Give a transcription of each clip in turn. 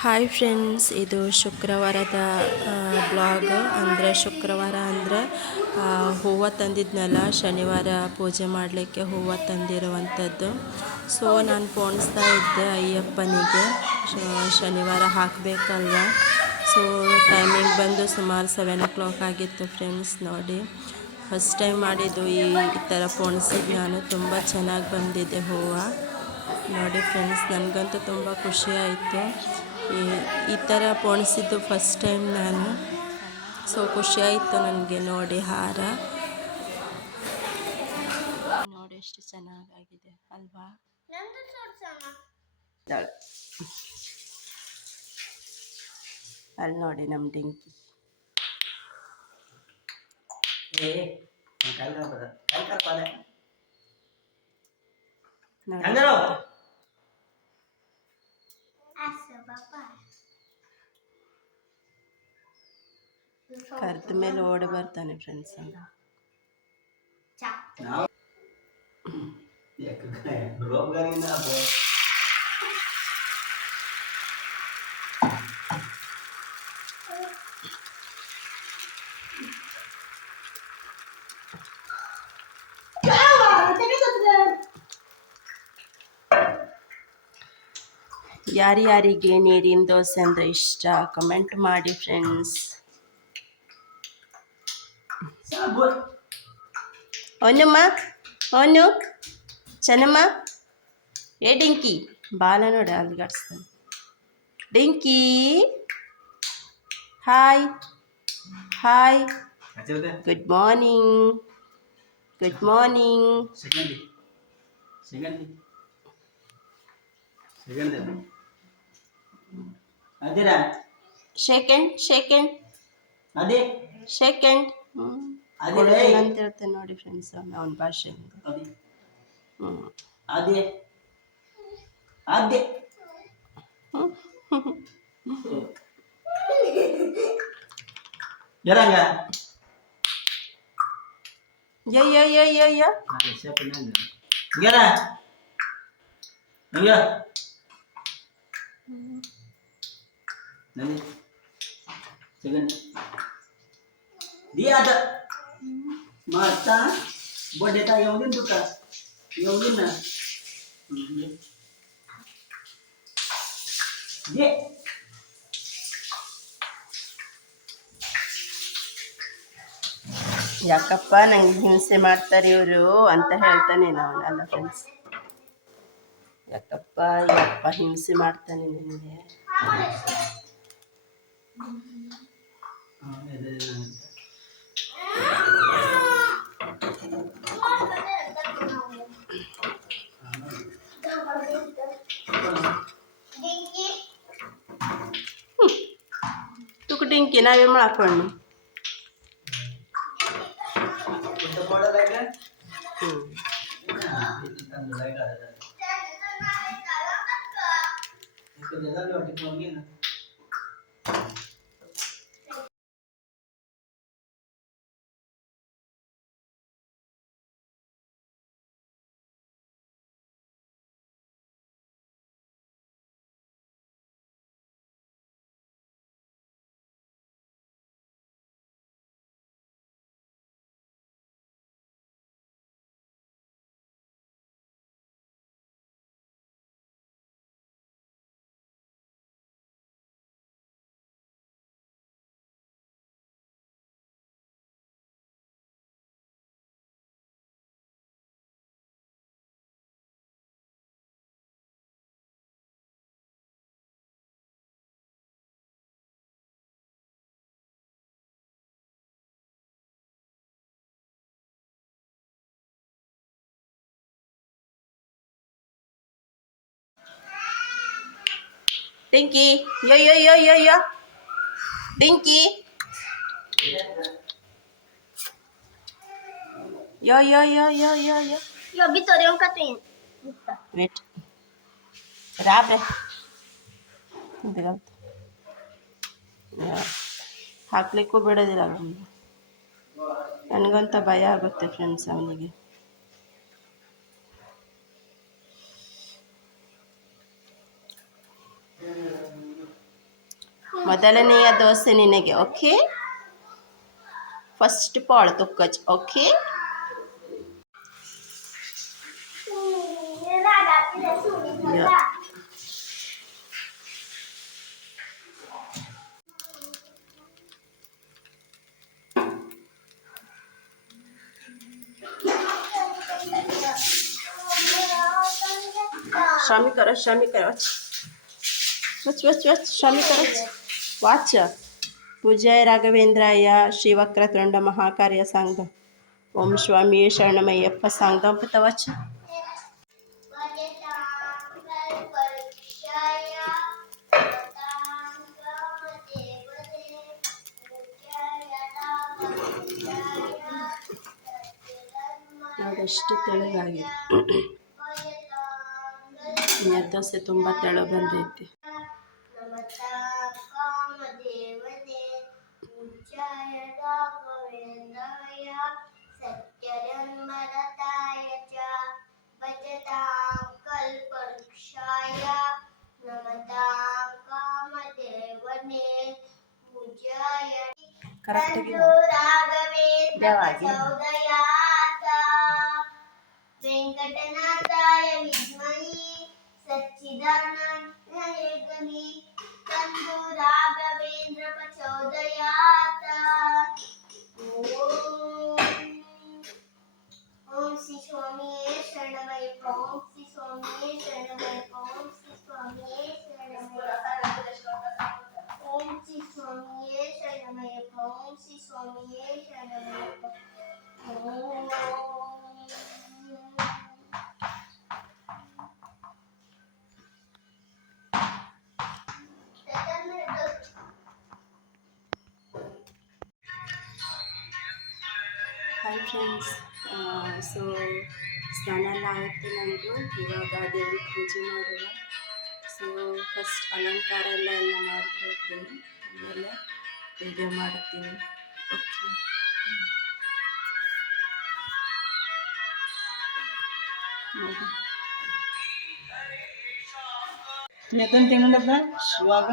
Hi friends, ಇದು ಶುಕ್ರವಾರದ blog. ಅಂದರೆ ಶುಕ್ರವಾರ ಅಂದರೆ ಹೂವು ತಂದಿದ್ನಲ್ಲ, ಶನಿವಾರ ಪೂಜೆ ಮಾಡಲಿಕ್ಕೆ ಹೂವು ತಂದಿರುವಂಥದ್ದು. ಸೊ ನಾನು ಪೋಣಿಸ್ತಾ ಇದ್ದೆ ಅಯ್ಯಪ್ಪನಿಗೆ, ಶನಿವಾರ ಹಾಕಬೇಕಲ್ವ. ಸೊ ಟೈಮಿಂಗ್ ಬಂದು ಸುಮಾರು 7 o'clock ಆಗಿತ್ತು ಫ್ರೆಂಡ್ಸ್. ನೋಡಿ, ಫಸ್ಟ್ ಟೈಮ್ ಮಾಡಿದ್ದು ಈ ಥರ ಪೋಣಿಸಿದ್ದು ನಾನು. ತುಂಬ ಚೆನ್ನಾಗಿ ಬಂದಿದೆ ಹೂವು. ನೋಡಿ ಫ್ರೆಂಡ್ಸ್, ನನಗಂತೂ ತುಂಬ ಖುಷಿ ಆಯಿತು. ಈ ಥರ ಪೋಣಿಸಿದ್ದು ಫಸ್ಟ್ ಟೈಮ್ ನಾನು. ಸೊ ಖುಷಿ ಆಯಿತು ನನಗೆ ನೋಡಿ. ಹಾರ ನೋಡಿ ಎಷ್ಟು ಚೆನ್ನಾಗಾಗಿದೆ ಅಲ್ವಾ. ಅಲ್ಲಿ ನೋಡಿ ನಮ್ಮ ಡಿಂಕಿ. ಕರೆದ ಮೇಲೆ ಓಡಿ ಬರ್ತಾನೆ ಫ್ರೆಂಡ್ಸ್. ಯಾರ್ಯಾರಿಗೆ ನೀರಿನ ದೋಸೆ ಅಂದರೆ ಇಷ್ಟ ಕಮೆಂಟ್ ಮಾಡಿ ಫ್ರೆಂಡ್ಸ್. ಹೊನ್ನಮ್ಮ, ಹೊನ್ನು, ಚೆನ್ನಮ್ಮ, ಏ ಡಿಂಕಿ ಬಾಲ ನೋಡಿ ಅಲ್ಲಿಗಾಡ್ಸ್ತಾನೆ. Dinki hi hi, good morning, good morning. Second second ಅದೇ ಸೆಕೆಂಡ್ ಅಂತ ಹೇಳ್ತೇನೆ ನೋಡಿ ಫ್ರೆಂಡ್ಸ್, ಅವನ ಭಾಷೆಯಿಂದ. ಅದೇ ಅದೇ ಜರಂಗ ಯ dia ada mata boleh tak yang ini buka yang ini nah dia ಯಾಕಪ್ಪ ನಂಗೆ ಹಿಂಸೆ ಮಾಡ್ತಾರೆ ಇವರು ಅಂತ ಹೇಳ್ತಾನೆ ನಾವು ಅಲ್ಲ ಫ್ರೆಂಡ್ಸ್. ಯಾಕಪ್ಪ ಯಪ್ಪ ಹಿಂಸೆ ಮಾಡ್ತಾನೆ ನಿನಗೆ. ತುಕು ಡಿಂಕಿ ನಾವೇ ಮಾಡ್ಕೊಂಡು ಡಿಂಕಿ ಯೋ ಯೋ ಯೋ ಯೋ ಯೋ ಡಿಂಕಿ yo yo yo yo yo yo Yo Vittorio un catino. wait rape ಹಾಕ್ಲಿಕ್ಕೂ ಬಿಡೋದಿಲ್ಲ ನನಗಂತ ಭಯ ಆಗುತ್ತೆ ಫ್ರೆಂಡ್ಸ್ ಅವನಿಗೆ. ಮೊದಲನೆಯ ದೋಸೆ ನಿನಗೆ. ಓಕೆ, ಫಸ್ಟ್ ಪಾಳು ತುಕ್ಕಜ್. ಓಕೆ, शामी करो, शामी करो, वच वच वच, शामी करो, वाच. पूज्याय राघवेंद्राय श्री वक्रतुंड महाकार्य सांग. ओम स्वामी शरणमय्यप्ಪ सांग पत वाच. ಅದಷ್ಟು ತೆಳಗಾಗಿದೆ. ದೋಸೆ ತುಂಬ ತೆಳು ಬಂದೈತಿ. ಕರೆಕ್ಟಾಗಿ ವೆಂಕಟನಾಥಾಯ ವಿದ್ಮಹಿ ಸಚ್ಚಿದಾನಂದಾಯ ಧೀಮಹಿ ತನ್ನೋ ರಾಘವೇಂದ್ರ ಪ್ರಚೋದಯಾತ್. ಓಂ ಶ್ರೀ ಸ್ವಾಮಿಯೇ ಶರಣಮಯ್ಯಪ್ಪ. ಓಂ ಶ್ರೀ ಸ್ವಾಮಿಯೇ ಶರಣಮಯ್ಯಪ್ಪ. ಓಂ ಶ್ರೀ ಸ್ವಾಮಿಯೇ ಶರಣಮಯ್ಯಪ್ಪ. ಓಂ ಶ್ರೀ ಸ್ವಾಮಿಯೇ ಶರಣಮಯ್ಯಪ್ಪ. ಓಂ ಶ್ರೀ ಸ್ವಾಮಿಯೇ ಶರಣಮಯ್ಯಪ್ಪ. ಹಾಯ್ ಫ್ರೆಂಡ್ಸ್, ಸೊ ಸ್ನಾನ ಎಲ್ಲ ಆಯಿತು ನಮ್ಮದು. ಇವಾಗ ದೇವ್ರಿಗೆ ಪೂಜೆ ಮಾಡುವ. ಸೊ ಫಸ್ಟ್ ಅಲಂಕಾರ ಎಲ್ಲ ಮಾಡ್ಕೊಳ್ತೀನಿ, ಆಮೇಲೆ ವಿಡಿಯೋ ಮಾಡ್ತೀನಿ. ಓಕೆ, ಎತ್ತಂತ ತಿನ್ನೋದಪ್ಪ ಇವಾಗ.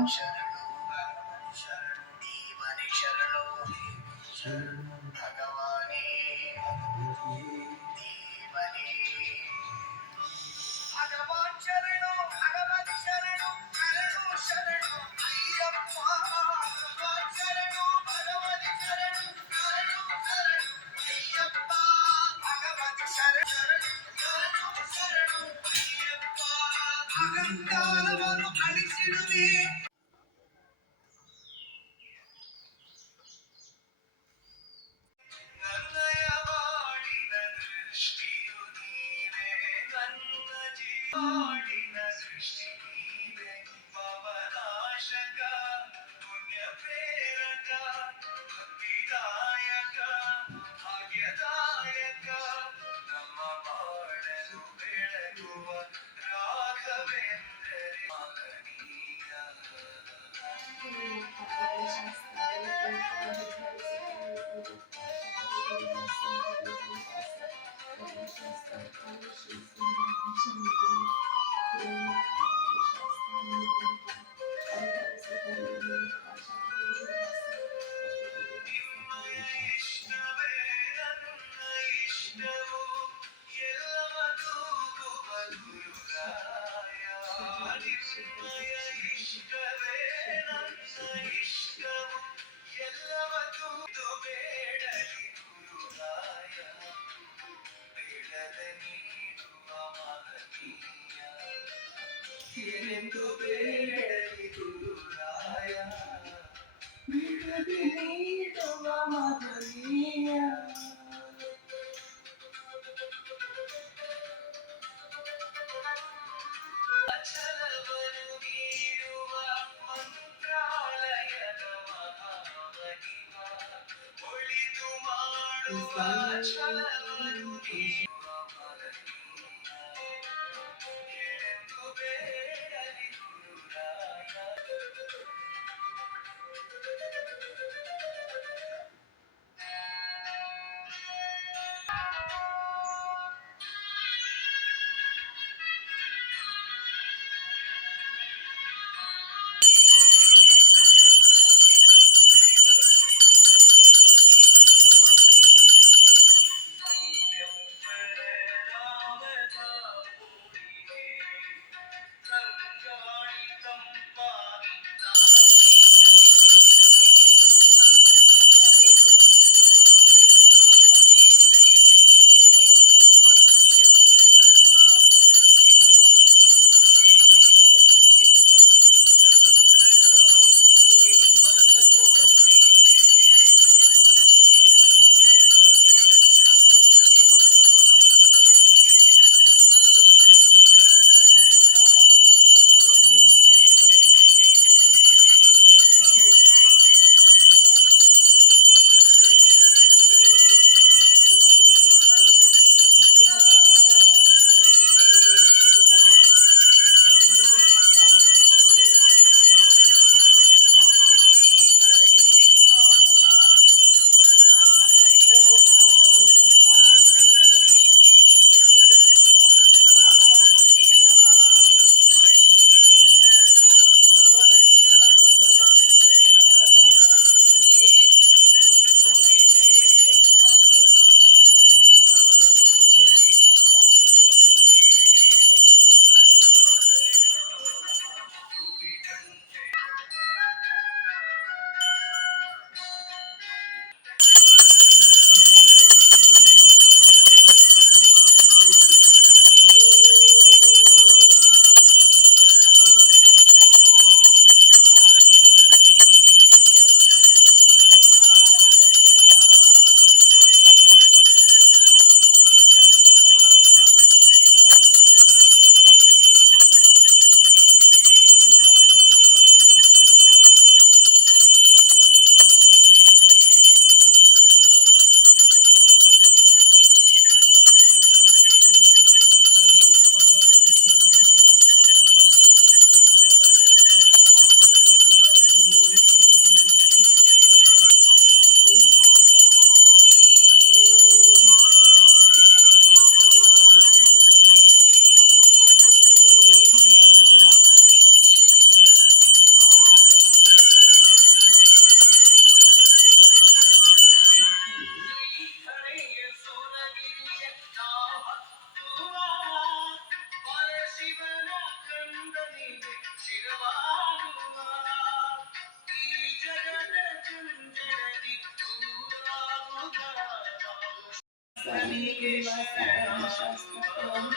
ನಿವಾಸ ಧರ್ಮಶಾಸ್ತ್ರ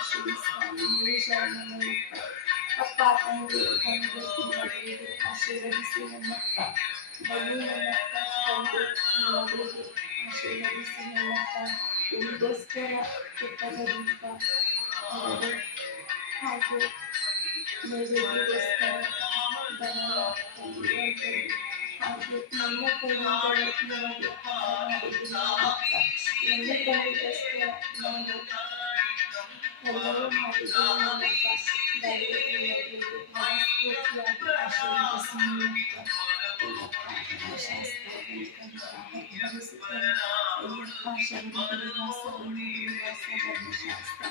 ಶ್ರೀ ಸ್ವಾಮಿ ಶರಣಮಯ್ಯಪ್ಪ ಅಪ್ಪ ತಂದೆ ತಂದೆ ಮಗಳಿಗೆ ಆಶೀರ್ವದಿಸಿ ನನ್ನಪ್ಪ ಬನ್ನಿ ನನ್ನಪ್ಪ ತಂದೆ ಮಗಳಿಗೆ ಆಶೀರ್ವದಿಸಿ ನನ್ನಪ್ಪ ನಿಮಗೋಸ್ಕರ ಕೆಟ್ಟದ ದೀಪ ಅವರು ಹಾಗೂ ನೈವೇದ್ಯಕ್ಕೋಸ್ಕರ ದನವ ತಂದಿರುವಂಥದ್ದು ಹಾಗೆ ನನ್ನ ಕೈಯಿಂದ ನಿಮಗೆ ಮಾಡಿದ್ದೀನಿ ನನ್ನಪ್ಪ ನನ್ನ ತಂದೆಗೋಸ್ಕರ ನಾನು ಎಲ್ಲವೂ ಮಾಡಿದ್ದೀನಿ ನನ್ನಪ್ಪ ದಯವಿಟ್ಟು ನಿಮಗೆ ಮನಸ್ಫೂರ್ತಿಯಾಗಿ ಆಶೀರ್ವದಿಸಿ ನನ್ನಪ್ಪ ಶಾಸ್ತ್ರ ಭರಿಸುತ್ತೇನೆ ಅಯ್ಯಪ್ಪ ಶರಣ ನಿವಾಸ ಧರ್ಮಶಾಸ್ತ್ರ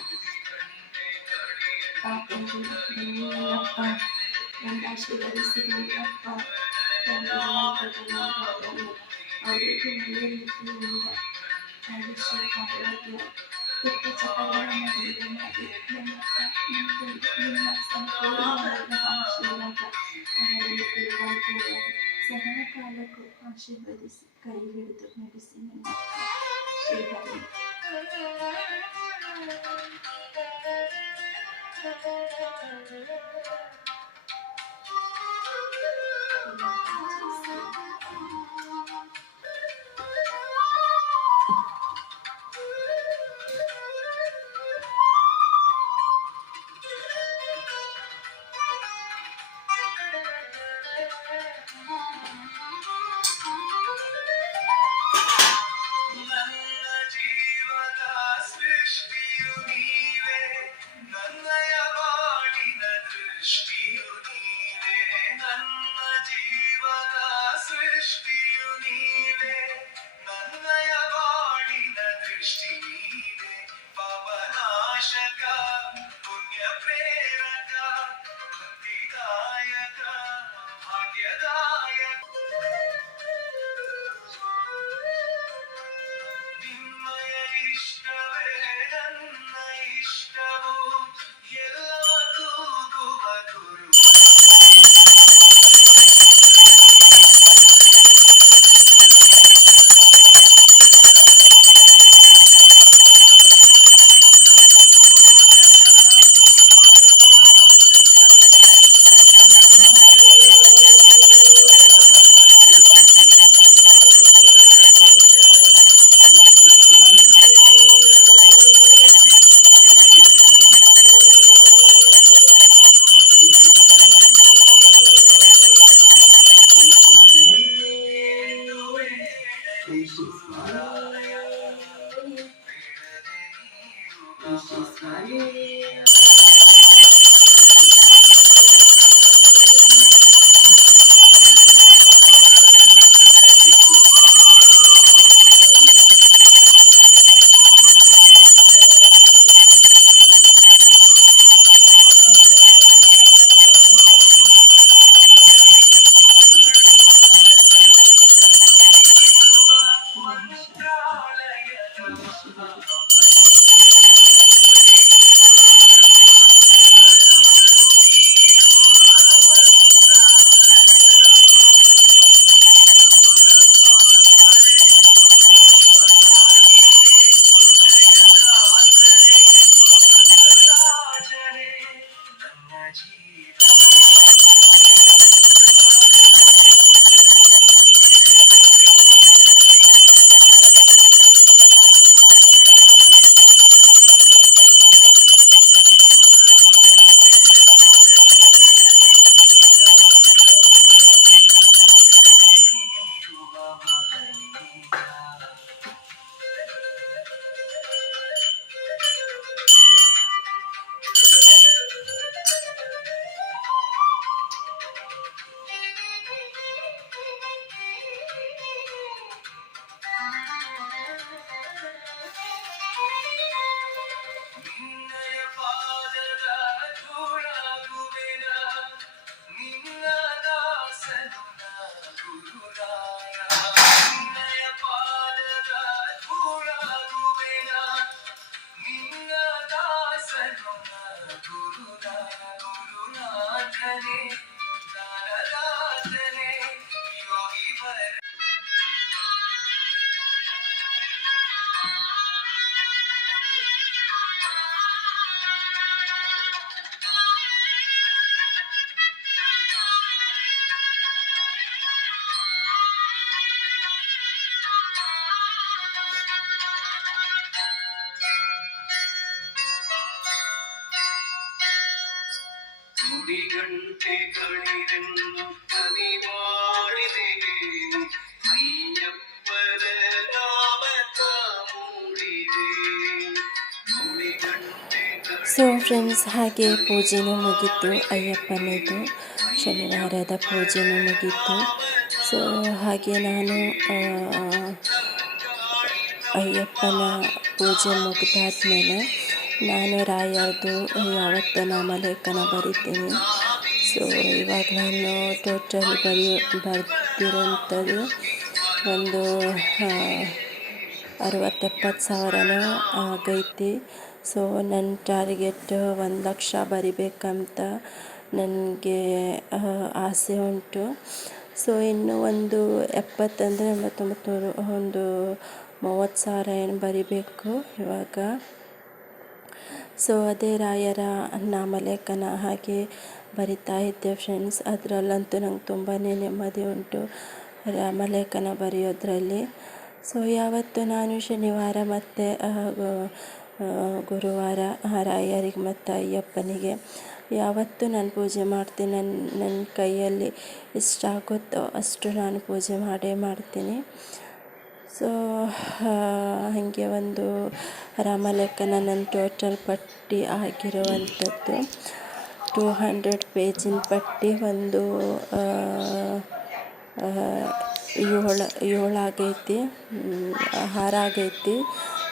ಪಾಪಂದು ನನ್ನಪ್ಪ ನನ್ನ ಆಶೀರ್ವದಿಸಿ ನನ್ನಪ್ಪ ತಂದಿರುವಂಥದ್ದು ಅವರಿಗೆ ಒಳ್ಳೆ ರೀತಿಯಿಂದ ಆಯುಷ್ಯ ಆರೋಗ್ಯ ಕೆಟ್ಟ ಚಟಗಳನ್ನು ಬಿಡುಗಡೆ ಮಾಡಿ ನನ್ನಪ್ಪ ನಿಮ್ಮ ಸಂಪೂರ್ಣವಾದ ಆಶೀರ್ವಾದ ಅವರಿಗೆ ಇರುವಂತೆಯೇ ಸದಾ ಕಾಲಕ್ಕೂ ಆಶೀರ್ವದಿಸಿ ಕೈ ಹಿಡಿದು ನಡೆಸಿ ನನ್ನಪ್ಪ ಶ್ರೀಹರಿ ನುಡಿಗಂಟೆಗಳಿರೆನ್ನು ಕವಿ ಮಾಡಿದೆ ಅಯ್ಯಪ್ಪನ ನಾಮದ ಮೂಡಿದೆ ನುಡಿಗಂಟೆಗಳು. ಸೊ ಫ್ರೆಂಡ್ಸ್, ಹಾಗೆ ಪೂಜೆನೂ ಮುಗೀತು. ಅಯ್ಯಪ್ಪನದು ಶನಿವಾರದ ಪೂಜೆನೂ ಮುಗೀತು. ಸೊ ಹಾಗೆ ನಾನು ಅಯ್ಯಪ್ಪನ ಪೂಜೆ ಮುಗಿದಾದ್ಮೇಲೆ ನಾನು ರಾಯರದು ಯಾವತ್ತು ನಾಮಲೇಖನ ಬರಿತೀನಿ. ಸೊ ಇವಾಗ ನಾನು ಟೋಟಲ್ ಬರ್ದಿರೋಂಥದ್ದು ಒಂದು 60,000-70,000 ಆಗೈತಿ. ಸೊ ನನ್ನ ಟಾರ್ಗೆಟ್ 1,00,000 ಬರಿಬೇಕಂತ ನನಗೆ ಆಸೆ ಉಂಟು. ಸೊ ಇನ್ನು ಒಂದು 70 ಅಂದರೆ 89 ಒಂದು 30,000 ಏನು ಬರಿಬೇಕು ಇವಾಗ. ಸೊ ಅದೇ ರಾಯರ ನಾಮಲೇಖನ ಹಾಗೆ ಬರಿತಾ ಇದ್ದೆ ಫ್ರೆಂಡ್ಸ್. ಅದರಲ್ಲಂತೂ ನಂಗೆ ತುಂಬಾ ನೆಮ್ಮದಿ ಉಂಟು ನಾಮಲೇಖನ ಬರೆಯೋದ್ರಲ್ಲಿ. ಸೊ ಯಾವತ್ತು ನಾನು ಶನಿವಾರ ಮತ್ತು ಗುರುವಾರ ರಾಯರಿಗೆ ಮತ್ತು ಅಯ್ಯಪ್ಪನಿಗೆ ಯಾವತ್ತೂ ನಾನು ಪೂಜೆ ಮಾಡ್ತೀನಿ. ನನ್ನ ಕೈಯಲ್ಲಿ ಎಷ್ಟಾಗುತ್ತೋ ಅಷ್ಟು ನಾನು ಪೂಜೆ ಮಾಡೇ ಮಾಡ್ತೀನಿ. ಸೊ ಹಾಗೆ ಒಂದು ರಾಮಲೇಖನ ನನ್ನ ಟೋಟಲ್ ಪಟ್ಟಿ ಆಗಿರುವಂಥದ್ದು 200 ಪೇಜಿನ ಪಟ್ಟಿ ಒಂದು 7 ಆಗೈತಿ, 6 ಆಗೈತಿ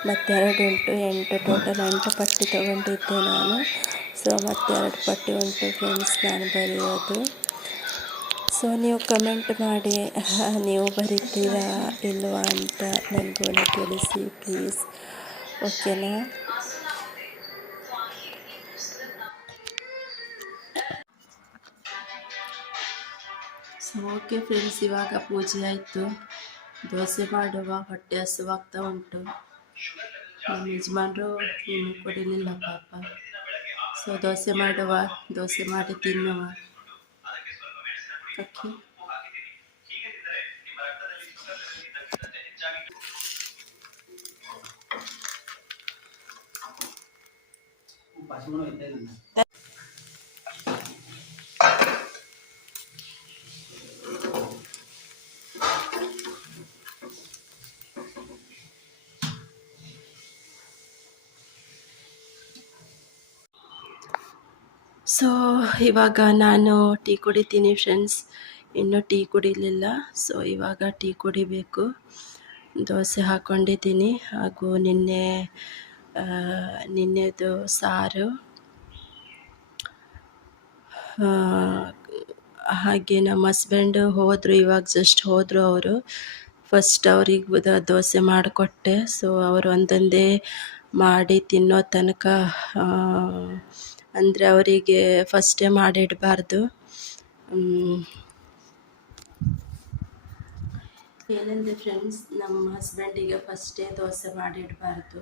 ಮತ್ತು 2 ಉಂಟು, 8 ಟೋಟಲ್ 8 ಪಟ್ಟಿ ತೊಗೊಂಡಿದ್ದೆ ನಾನು. ಸೊ ಮತ್ತು 2 ಪಟ್ಟಿ ಉಂಟು ಫ್ರೆಂಡ್ಸ್ ನಾನು ಬರೆಯೋದು. ಸೊ ನೀವು ಕಮೆಂಟ್ ಮಾಡಿ ನೀವು ಬರೀತೀರಾ ಇಲ್ವಾ ಅಂತ ನನಗೂ ತಿಳಿಸಿ ಪ್ಲೀಸ್, ಓಕೆನಾ? ಸೊ ಓಕೆ ಫ್ರೆಂಡ್ಸ್, ಇವಾಗ ಪೂಜೆ ಆಯಿತು. ದೋಸೆ ಮಾಡುವ, ಹೊಟ್ಟೆ ಹಸುವಾಗ್ತಾ ಉಂಟು. ನಮ್ಮ ಯಜಮಾನರು ಇನ್ನೂ ಕೊಡಲಿಲ್ಲ ಪಾಪ. ಸೊ ದೋಸೆ ಮಾಡುವ, ದೋಸೆ ಮಾಡಿ ತಿನ್ನುವ. ಓಕೆ. ಸೊ ಇವಾಗ ನಾನು ಟೀ ಕುಡಿತೀನಿ ಫ್ರೆಂಡ್ಸ್. ಇನ್ನೂ ಟೀ ಕುಡಿಲಿಲ್ಲ. ಸೊ ಇವಾಗ ಟೀ ಕುಡಿಬೇಕು. ದೋಸೆ ಹಾಕ್ಕೊಂಡಿದ್ದೀನಿ. ಹಾಗೂ ನಿನ್ನೆದು ಸಾರು, ಹಾಗೆ ನಮ್ಮ ಹಸ್ಬೆಂಡು ಹೋದರು, ಇವಾಗ ಜಸ್ಟ್ ಹೋದರು ಅವರು. ಫಸ್ಟ್ ಅವ್ರಿಗೆ ದೋಸೆ ಮಾಡಿಕೊಟ್ಟೆ. ಸೊ ಅವರು ಒಂದೊಂದೇ ಮಾಡಿ ತಿನ್ನೋ ತನಕ ಅಂದರೆ ಅವರಿಗೆ ಫಸ್ಟೇ ಮಾಡಿಡಬಾರ್ದು. ಏನಂದರೆ ಫ್ರೆಂಡ್ಸ್, ನಮ್ಮ ಹಸ್ಬೆಂಡಿಗೆ ಫಸ್ಟೇ ದೋಸೆ ಮಾಡಿಡಬಾರ್ದು.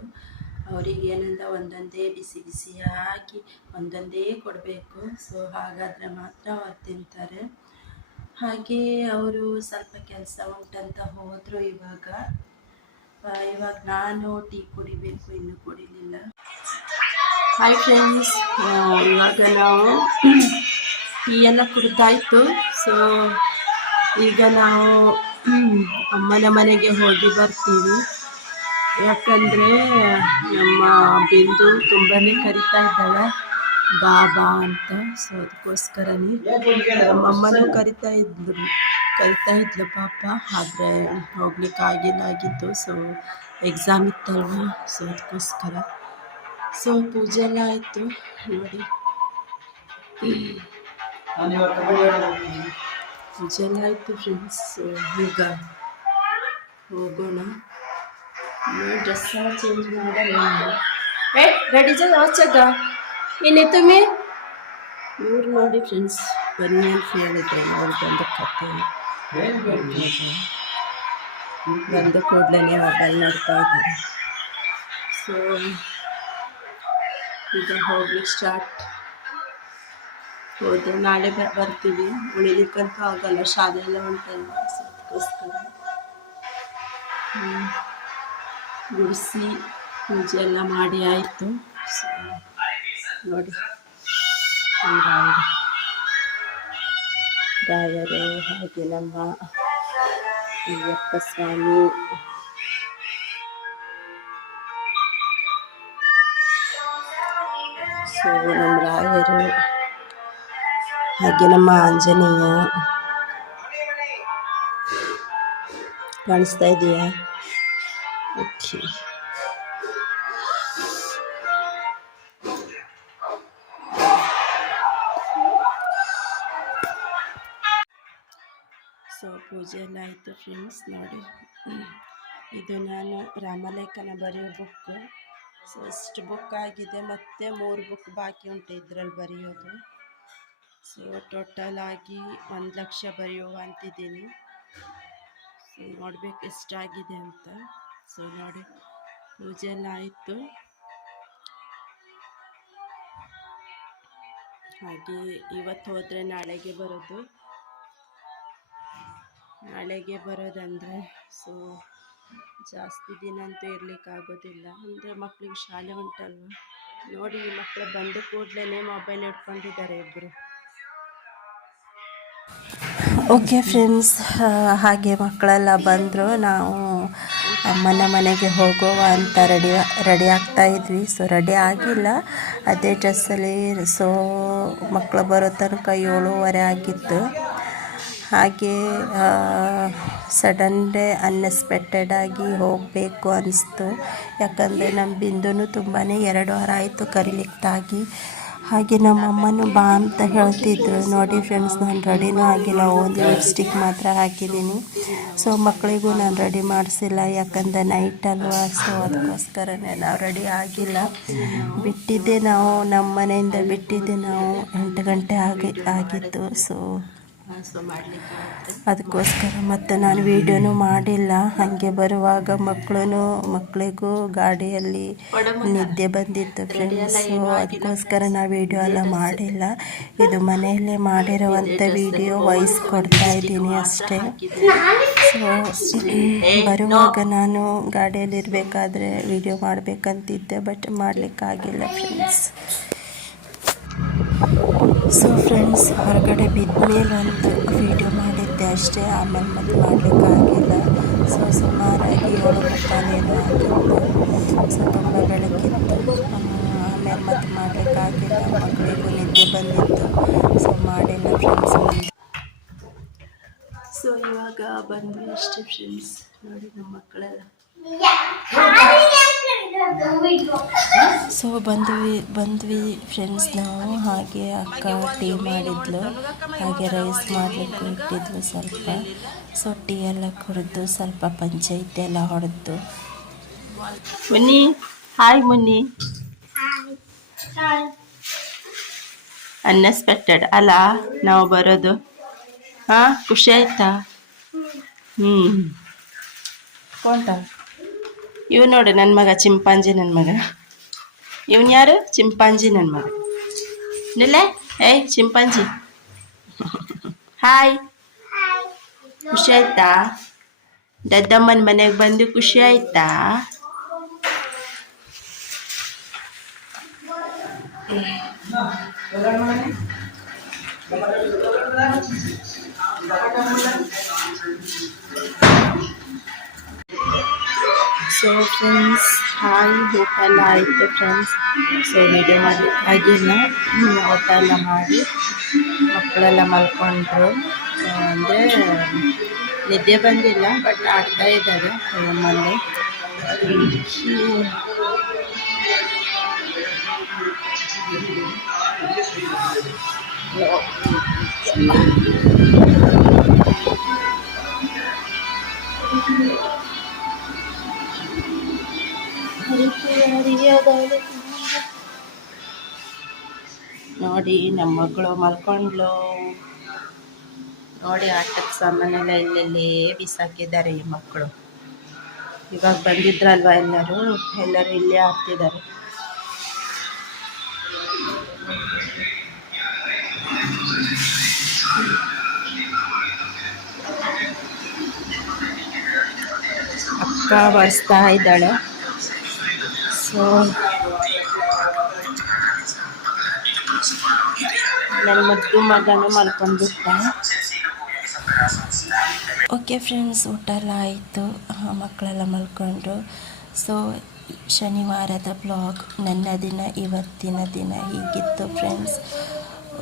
ಅವರಿಗೆ ಏನಂದ ಒಂದೊಂದೇ ಬಿಸಿ ಬಿಸಿಯಾಗಿ ಒಂದೊಂದೇ ಕೊಡಬೇಕು. ಸೊ ಹಾಗಾದರೆ ಮಾತ್ರ ಅವ್ರು ತಿಂತಾರೆ. ಹಾಗೆ ಅವರು ಸ್ವಲ್ಪ ಕೆಲಸ ಉಂಟಂತ ಹೋದರು. ಇವಾಗ ನಾನು ಟೀ ಕುಡಿಬೇಕು, ಇನ್ನೂ ಕುಡಿಲಿಲ್ಲ. ಹಾಯ್ ಫ್ರೆಂಡ್ಸ್, ಇವಾಗ ನಾವು ಟೀ ಎಲ್ಲ ಕುಡಿದಾಯಿತು. ಸೊ ಈಗ ನಾವು ಅಮ್ಮನ ಮನೆಗೆ ಹೋಗಿ ಬರ್ತೀವಿ. ಯಾಕಂದರೆ ನಮ್ಮ ಬಿಂದು ತುಂಬಾ ಕರಿತಾ ಇದ್ದಾಳೆ ಬಾಬಾ ಅಂತ. ಸೊ ಅದಕ್ಕೋಸ್ಕರನೇ ನಮ್ಮಮ್ಮನೂ ಕರಿತಾ ಇದ್ಲು ಪಾಪ. ಆದರೆ ಹೋಗ್ಲಿಕ್ಕಾಗಿದ್ದು. ಸೊ ಎಕ್ಸಾಮ್ ಇತ್ತಲ್ವ, ಸೊ ಅದಕ್ಕೋಸ್ಕರ. ಸೊ ಪೂಜೆ ಎಲ್ಲ ಆಯಿತು ನೋಡಿ. ಪೂಜೆ ಎಲ್ಲ ಆಯಿತು ಫ್ರೆಂಡ್ಸ್. ಸೊ ಈಗ ಹೋಗೋಣ. ड्रेस चेंज रेडी जग इन्हें तुम्हें इವ್ರು ನೋಡಿ ಫ್ರೆಂಡ್ಸ್, ಬನ್ನಿ ಅಂತ ಹೇಳಿದ್ರೆ ಅವ್ರಿಗೊಂದು ಕತೆ. ಬಂದ ಕೂಡಲೇ ಮೊಬೈಲ್ ನೋಡ್ತಾ ಇದ್ದಾರೆ. ಸೊ ಈಗ ಹೋಗ್ಲಿಕ್ಕೆ ಸ್ಟಾರ್ಟ್. ಹೋದ್ರೆ ನಾಳೆ ಬರ್ತೀವಿ. ಉಳಿಲಿಕ್ಕಂತೂ ಆಗಲ್ಲ, ಶಾಲೆ ಎಲ್ಲ ಉಂಟಲ್ಲ. ಸೊ ಅದಕ್ಕೋಸ್ಕರ ಗುಡಿಸಿ ಪೂಜೆ ಎಲ್ಲ ಮಾಡಿ ಆಯಿತು. ಸೊ ನೋಡಿ ರಾಯರು ಹಾಗೆ ನಮ್ಮ ಅಯ್ಯಪ್ಪ ಸ್ವಾಮಿ, ಸೊ ನಮ್ಮ ರಾಯರು ಹಾಗೆ ನಮ್ಮ ಆಂಜನೇಯ ಕಾಣಿಸ್ತಾ ಇದೆಯಾ? ಓಕೆ. ಸೊ ಪೂಜೆ ಎಲ್ಲ ಆಯಿತು ಫ್ರೆಂಡ್ಸ್. ನೋಡಿ, ಇದು ನಾನು ರಾಮಲೇಖನ ಬರೆಯೋ ಬುಕ್ಕು. ಸೊ ಇಷ್ಟು ಬುಕ್ ಆಗಿದೆ, ಮತ್ತು 3 ಬುಕ್ ಬಾಕಿ ಉಂಟು ಇದರಲ್ಲಿ ಬರೆಯೋದು. ಸೊ ಟೋಟಲ್ ಆಗಿ 1 ಲಕ್ಷ ಬರೆಯುವ ಅಂತಿದ್ದೀನಿ. ಸೊ ನೋಡಬೇಕು ಎಷ್ಟಾಗಿದೆ ಅಂತ. ಸೊ ನೋಡಿ, ಪೂಜೆ ಎಲ್ಲ ಆಯಿತು. ಹಾಗೆ ಇವತ್ತು ಹೋದರೆ ನಾಳೆಗೆ ಬರೋದಂದರೆ ಸೊ ಜಾಸ್ತಿ ದಿನ ಅಂತೂ ಇರಲಿಕ್ಕಾಗೋದಿಲ್ಲ. ಅಂದರೆ ಮಕ್ಕಳಿಗೆ ಶಾಲೆ ಉಂಟಲ್ವ. ನೋಡಿ, ಈ ಮಕ್ಕಳು ಬಂದ ಕೂಡಲೇ ಮೊಬೈಲ್ ಇಟ್ಕೊಂಡಿದ್ದಾರೆ ಇಬ್ಬರು. ಓಕೆ ಫ್ರೆಂಡ್ಸ್, ಹಾಗೆ ಮಕ್ಕಳೆಲ್ಲ ಬಂದರು. ನಾವು ಅಮ್ಮನ ಮನೆಗೆ ಹೋಗುವ ಅಂತ ರೆಡಿ ಆಗ್ತಾ ಇದ್ವಿ. ಸೊ ರೆಡಿ ಆಗಿಲ್ಲ, ಅದೇ ಡ್ರೆಸ್ಸಲ್ಲಿ. ಸೊ ಮಕ್ಕಳು ಬರೋ ತನಕ 7:30 ಆಗಿತ್ತು. ಹಾಗೆ ಸಡನ್ ಡೇ ಅನ್ಎಕ್ಸ್ಪೆಕ್ಟೆಡ್ ಆಗಿ ಹೋಗಬೇಕು ಅನಿಸ್ತು. ಯಾಕಂದರೆ ನಮ್ಮ ಬಿಂದುನು ತುಂಬಾ 2 ವಾರ ಆಯಿತು ಕರಿಲಿಕ್ಕಾಗಿ. ಹಾಗೆ ನಮ್ಮಮ್ಮನೂ ಬಾ ಅಂತ ಹೇಳ್ತಿದ್ರು. ನೋಡಿ ಫ್ರೆಂಡ್ಸ್, ನಾನು ರೆಡಿನೂ ಆಗಿಲ್ಲ, ಒಂದು ಲಿಪ್ಸ್ಟಿಕ್ ಮಾತ್ರ ಹಾಕಿದ್ದೀನಿ. ಸೊ ಮಕ್ಕಳಿಗೂ ನಾನು ರೆಡಿ ಮಾಡಿಸಿಲ್ಲ, ಯಾಕಂದರೆ ನೈಟ್ ಅಲ್ವಾ. ಸೊ ಅದಕ್ಕೋಸ್ಕರನೇ ನಾವು ರೆಡಿ ಆಗಿಲ್ಲ. ನಮ್ಮ ಮನೆಯಿಂದ ಬಿಟ್ಟಿದ್ದೆ ನಾವು 8 ಗಂಟೆ ಆಗಿತ್ತು. ಸೊ ಅದಕ್ಕೋಸ್ಕರ ಮತ್ತೆ ನಾನು ವೀಡಿಯೋನೂ ಮಾಡಿಲ್ಲ. ಹಾಗೆ ಬರುವಾಗ ಮಕ್ಕಳಿಗೂ ಗಾಡಿಯಲ್ಲಿ ನಿದ್ದೆ ಬಂದಿತ್ತು ಫ್ರೆಂಡ್ಸ್. ಸೊ ಅದಕ್ಕೋಸ್ಕರ ನಾನು ವೀಡಿಯೋ ಎಲ್ಲ ಮಾಡಿಲ್ಲ. ಇದು ಮನೆಯಲ್ಲೇ ಮಾಡಿರುವಂಥ ವೀಡಿಯೋ ವಾಯ್ಸ್ ಕೊಡ್ತಾ ಇದ್ದೀನಿ ಅಷ್ಟೇ. ಸೊ ಬರುವಾಗ ನಾನು ಗಾಡಿಯಲ್ಲಿ ಇರಬೇಕಾದ್ರೆ ವೀಡಿಯೋ ಮಾಡಬೇಕಂತಿದ್ದೆ, ಬಟ್ ಮಾಡಲಿಕ್ಕಾಗಿಲ್ಲ ಫ್ರೆಂಡ್ಸ್. ಸೊ ಫ್ರೆಂಡ್ಸ್, ಹೊರಗಡೆ ಬಿದ್ದ ಮೇಲೆ ಒಂದು ವೀಡಿಯೋ ಮಾಡಿದ್ದೆ ಅಷ್ಟೇ, ಆಮೇಲೆ ಮತ್ತೆ ಮಾಡಲಿಕ್ಕಾಗಿಲ್ಲ. ಸೊ ಸುಮಾರಾಗಿ 7:45 ಆಗಿತ್ತು. ಸೊ ತುಂಬ ಬೆಳಕಿತ್ತು. ಆಮೇಲೆ ಮತ್ತೆ ಮಾಡಲಿಕ್ಕಾಗಿಲ್ಲ, ಮಕ್ಕಳಿಗೂ ನಿದ್ದೆ ಬಂದಿತ್ತು. ಸೊ ಮಾಡಿಲ್ಲ ಫ್ರೆಂಡ್ಸ್. ಸೊ ಇವಾಗ ಬಂದ್ವಿ ಅಷ್ಟೇ ಫ್ರೆಂಡ್ಸ್. ನೋಡಿ ನಮ್ಮ ಮಕ್ಕಳೆಲ್ಲ. ಸೊ ಬಂದ್ವಿ ಫ್ರೆಂಡ್ಸ್ ನಾವು. ಹಾಗೆ ಅಕ್ಕ ಟೀ ಮಾಡಿದ್ಲು, ಹಾಗೆ ರೈಸ್ ಮಾಡಲಿಕ್ಕೆ ಇಟ್ಟಿದ್ಲು ಸ್ವಲ್ಪ. ಸೊ ಟೀ ಎಲ್ಲ ಕುಡಿದು ಸ್ವಲ್ಪ ಪಂಚಾಯಿತಿ ಎಲ್ಲ ಹೊಡೆದು. ಮುನ್ನಿ, ಹಾಯ್ ಮುನ್ನಿ. ಅನ್ಎಕ್ಸ್ಪೆಕ್ಟೆಡ್ ಅಲ್ಲ ನಾವು ಬರೋದು. ಖುಷಿ ಆಯ್ತಾ? ಕೊಂಟ ಇವ್ ನೋಡಿ ನನ್ನ ಮಗ ಚಿಂಪಾಂಜಿ. ನನ್ನ ಮಗ ಇವನ್ ಯಾರು? ಚಿಂಪಾಂಜಿ ನನ್ನ ಮಗ. ನಿಲ್ಲೆ, ಏಯ್ ಚಿಂಪಾಂಜಿ. ಹಾಯ್. ಖುಷಿ ಆಯ್ತಾ? ದದ್ದಮ್ಮನ ಮನೆಗೆ ಬಂದು ಖುಷಿ ಆಯ್ತಾ? ಸೊ ಫ್ರೆಂಡ್ಸ್, ಹಾಯ್, ಊಟ ಎಲ್ಲ ಆಯಿತು ಫ್ರೆಂಡ್ಸ್. So video ಮಾಡಲಿಕ್ಕಾಗಿಲ್ಲ. ಊಟ ಎಲ್ಲ ಮಾಡಿ ಮಕ್ಕಳೆಲ್ಲ ಮಲ್ಕೊಂಡ್ರು. ಅಂದರೆ ನಿದ್ದೆ ಬಂದಿಲ್ಲ, ಬಟ್ ಆಡ್ತಾ ಇದ್ದಾರೆ ನಮ್ಮಲ್ಲಿ. ನೋಡಿ ನಮ್ಮ ಮಗಳು ಮಲ್ಕೊಂಡ್ಲು. ನೋಡಿ ಆಟದ ಸಾಮಾನೆಲ್ಲ ಇಲ್ಲೆಲ್ಲೇ ಬಿಸಾಕಿದ್ದಾರೆ ಈ ಮಕ್ಕಳು. ಇವಾಗ ಬಂದಿದ್ರಲ್ವ ಎಲ್ಲರೂ ಇಲ್ಲೇ ಆಡ್ತಿದ್ದಾರೆ. ಅಕ್ಕ ಬಡಿಸ್ತಾ ಇದ್ದಾಳೆ. ಸೊ ನನ್ನ ಮುದ್ದು ಮಗನೂ ಮಲ್ಕೊಂಡ್ಬಿಟ್ಟ. ಓಕೆ ಫ್ರೆಂಡ್ಸ್, ಊಟ ಎಲ್ಲ ಆಯಿತು, ಮಕ್ಕಳೆಲ್ಲ ಮಲ್ಕೊಂಡ್ರು. ಸೊ ಶನಿವಾರದ ಬ್ಲಾಗ್, ನನ್ನ ದಿನ, ಇವತ್ತಿನ ದಿನ ಹೀಗಿತ್ತು friends.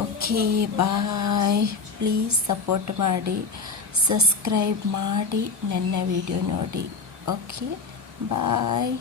Okay, bye. Please support ಮಾಡಿ, ಸಬ್ಸ್ಕ್ರೈಬ್ ಮಾಡಿ, ನನ್ನ ವಿಡಿಯೋ ನೋಡಿ. ಓಕೆ, ಬಾಯ್.